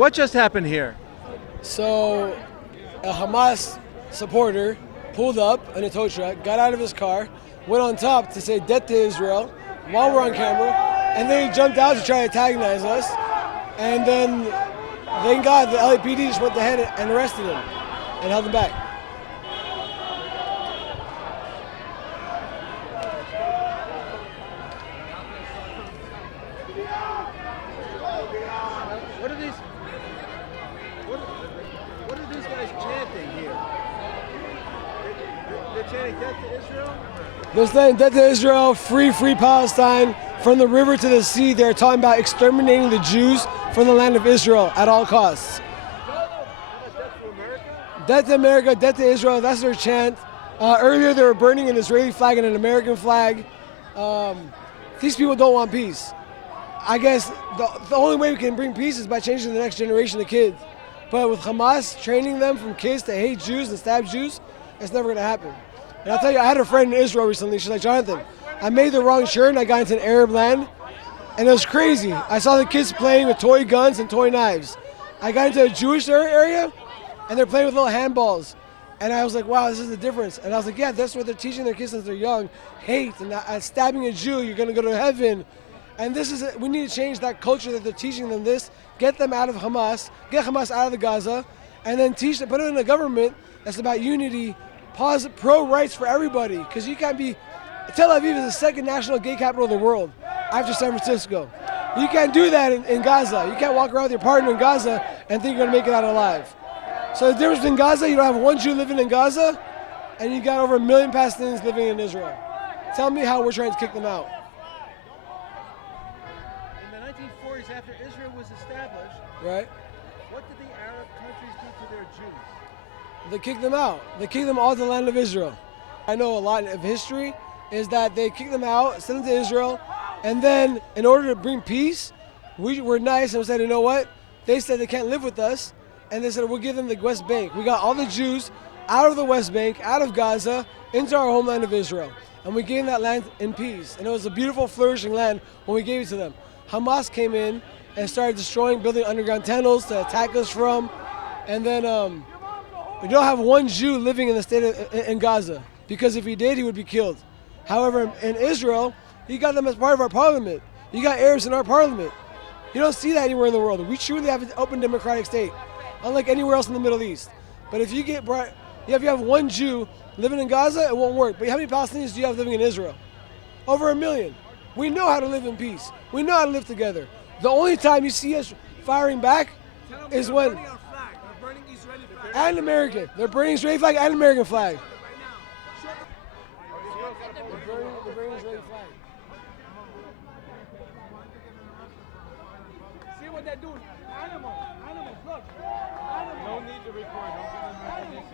What just happened here? So, a Hamas supporter pulled up in a tow truck, got out of his car, went on top to say death to Israel while we're on camera, and then he jumped out to try to antagonize us. And then, thank God, the LAPD just went ahead and arrested him and held him back. What are these guys chanting here? They're chanting death to Israel? They're saying death to Israel, free Palestine, from the river to the sea. They're talking about exterminating the Jews from the land of Israel at all costs. Death to America? Death to America, death to Israel, that's their chant. Earlier they were burning an Israeli flag and an American flag. These people don't want peace. I guess the only way we can bring peace is by changing the next generation of kids. But with Hamas training them from kids to hate Jews and stab Jews, it's never gonna happen. And I'll tell you, I had a friend in Israel recently, she's like, Jonathan, I made the wrong shirt and I got into an Arab land, and it was crazy. I saw the kids playing with toy guns and toy knives. I got into a Jewish area, and they're playing with little handballs. And I was like, wow, this is the difference. And I was like, yeah, that's what they're teaching their kids since they're young. Hate, and stabbing a Jew, you're gonna go to heaven. And this is we need to change that culture that they're teaching them this, get them out of Hamas, get Hamas out of the Gaza, and then teach them, put it in a government that's about unity, pro-rights for everybody. Because you can't be, Tel Aviv is the second national gay capital of the world after San Francisco. You can't do that in Gaza. You can't walk around with your partner in Gaza and think you're gonna make it out alive. So the difference in Gaza, you don't have one Jew living in Gaza, and you got over 1 million Palestinians living in Israel. Tell me how we're trying to kick them out. In the 1940s, after Israel was established, Right? what did the Arab countries do to their Jews? They kicked them out. They kicked them out of the land of Israel. I know a lot of history is that they kicked them out, sent them to Israel, and then in order to bring peace, we were nice and we said, you know what? They said they can't live with us, and they said we'll give them the West Bank. We got all the Jews out of the West Bank, out of Gaza, into our homeland of Israel. And we gave them that land in peace. And it was a beautiful, flourishing land when we gave it to them. Hamas came in and started destroying, building underground tunnels to attack us from. And then we don't have one Jew living in the state in Gaza, because if he did, he would be killed. However, in Israel, he got them as part of our parliament. You got Arabs in our parliament. You don't see that anywhere in the world. We truly have an open democratic state, unlike anywhere else in the Middle East. But if you get if you have one Jew living in Gaza, it won't work. But how many Palestinians do you have living in Israel? Over 1 million. We know how to live in peace. We know how to live together. The only time you see us firing back is when... They're burning Israeli flag. And American. They're burning Israeli flag and American flag. They're burning Israeli flag. See what they're doing. Animals, look. No need to record. Don't give them recognition.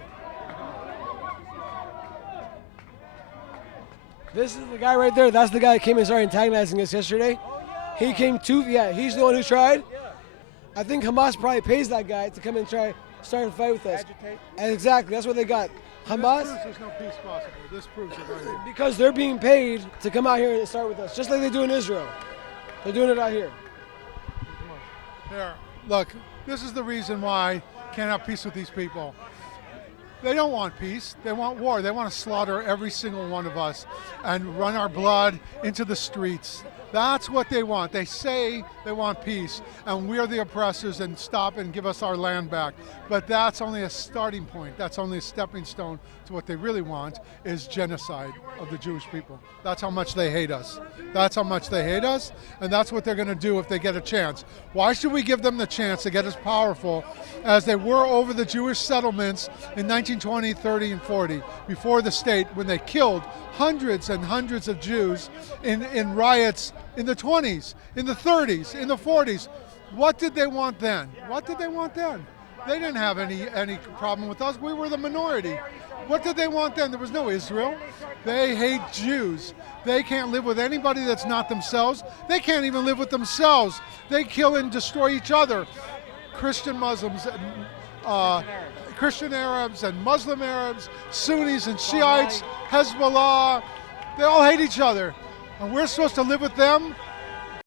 This is the guy right there. That's the guy that came and started antagonizing us yesterday. He came he's the one who tried. I think Hamas probably pays that guy to come and start a fight with us. Agitate? And exactly, that's what they got. Hamas, There's no peace possible. This proves it right here. because they're being paid to come out here and start with us, just like they do in Israel. They're doing it out here. Here, look, this is the reason why you can't have peace with these people. They don't want peace. They want war. They want to slaughter every single one of us and run our blood into the streets. That's what they want. They say they want peace, and we're the oppressors, and stop and give us our land back. But that's only a starting point. That's only a stepping stone to what they really want, is genocide of the Jewish people. That's how much they hate us. That's how much they hate us, and that's what they're going to do if they get a chance. Why should we give them the chance to get as powerful as they were over the Jewish settlements in 1920, 30, and 40, before the state, when they killed hundreds and hundreds of Jews in riots in the 20s, in the 30s, in the 40s. What did they want then? What did they want then? They didn't have any problem with us. We were the minority. What did they want then? There was no Israel. They hate Jews. They can't live with anybody that's not themselves. They can't even live with themselves. They kill and destroy each other. Christian Muslims, Christian Arabs and Muslim Arabs, Sunnis and Shiites, Hezbollah, they all hate each other. And we're supposed to live with them?